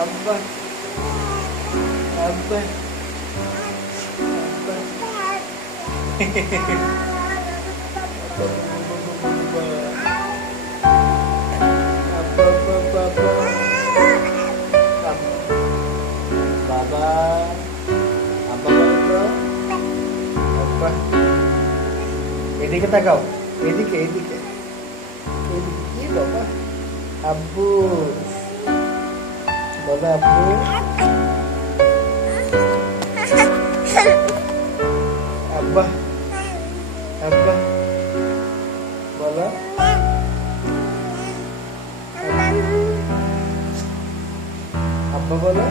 আব্বা আব্বা বাবা আব্বা বলো আব্বা এদিকে তাকাও এদিকে এদিকে এদিকে কি বাবা আব্বু বলো আব্বু আব্বা আব্বা বলো আব্বা বলো